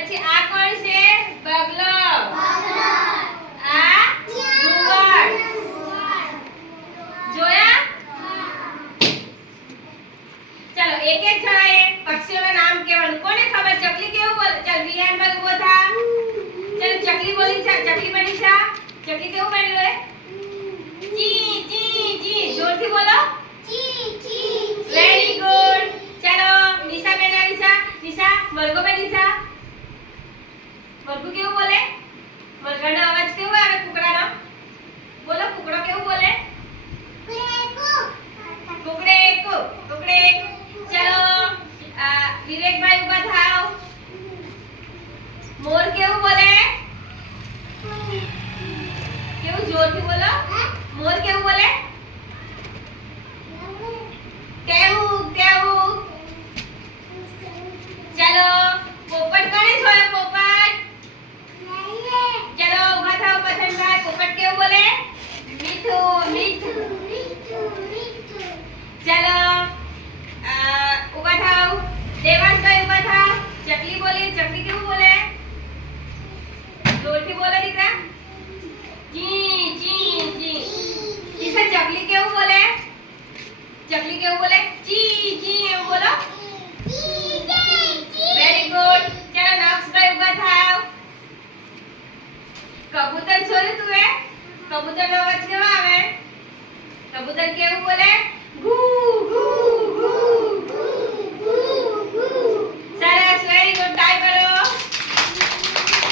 પછી આ કોણ છે બગલો બગલો આ ઘુવડ જોયા ચલો એક એક જણાએ પક્ષીઓના નામ કહેવાનું કોને ખબર ચકલી કેવું બોલે ચલ વિહાન બગ ઉભો થા ચલ ચકલી બોલી છે ચકલી બની છે ચકલી કેવું બનેલું હે જી જી જી જોરથી બોલો જી જી વેરી ગુડ ચલો નિશા બેન આવી છે નિશા વર્ગો બેન નિશા મરઘું કેવું બોલે મરઘાનો અવાજ કેવો આવે કુકડાનો બોલો કુકડો કેવું બોલે કુકડે કુ કુકડે ચાલો આ વિવેકભાઈ ઊભા થાવ મોર કેવું બોલે કેવું જોરથી બોલો મોર કેવું બોલે કબૂતર જોયું તું એ કબૂતરનો અવાજ કેવો આવે કબૂતર કેવું બોલે ઘુ ઘુ